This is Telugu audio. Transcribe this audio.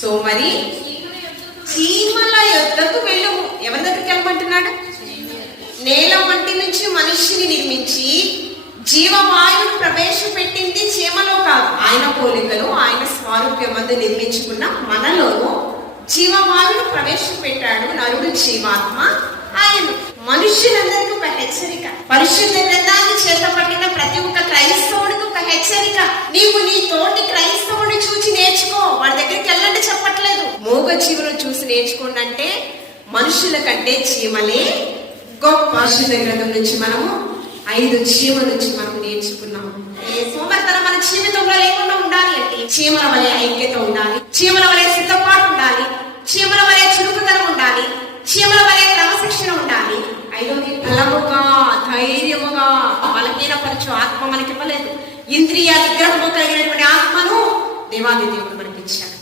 సో మరి చీమల యొద్దకు వెళ్ళము. ఎవరి దగ్గరికి వెళ్ళమంటున్నాడు? నేల మట్టి నుంచి మనిషిని నిర్మించి జీవవాయువును ప్రవేశపెట్టింది చీమలో కాదు, ఆయన పోలికలో ఆయన స్వారూప్యమందు నిర్మించుకున్న మనలోనూ జీవవాయువును ప్రవేశపెట్టాడు నరుడు జీవాత్మ. ఆయన మనుష్యులందరికీ ఒక హెచ్చరిక, పరిశుద్ధ గ్రంథాన్ని చేతపట్టిన ప్రతి ఒక్క క్రైస్తవుడికి ఒక హెచ్చరిక. నీవు నీ తోటి క్రైస్తవుడిని చూసి నేర్చుకో, వాడి దగ్గరికి వెళ్ళండి చెప్పట్లేదు. మూగ జీవులను చూసి నేర్చుకోండి అంటే మనుషుల కంటే చీమలే గొప్ప. పరిశుద్ధ గ్రంథం నుంచి మనము 5 చీమల నుంచి మనం నేర్చుకున్నాము. సోమరితనం మన జీవితంలో లేకుండా ఉండాలి అంటే చీమల వలె ఐక్యత ఉండాలి, చీమల వలె సిద్ధపాటు ఉండాలి, చీమల వలె చురుకుతనం ఉండాలి, చీమల వలె క్రమశిక్షణ ఉండాలి. 5వది బలముగా ధైర్యముగా బలహీనపరచు ఆత్మ మనకి ఇవ్వలేదు. ఇంద్రియ నిగ్రహము కలిగినటువంటి ఆత్మను దేవాది దేవుడు మనకి ఇచ్చాడు.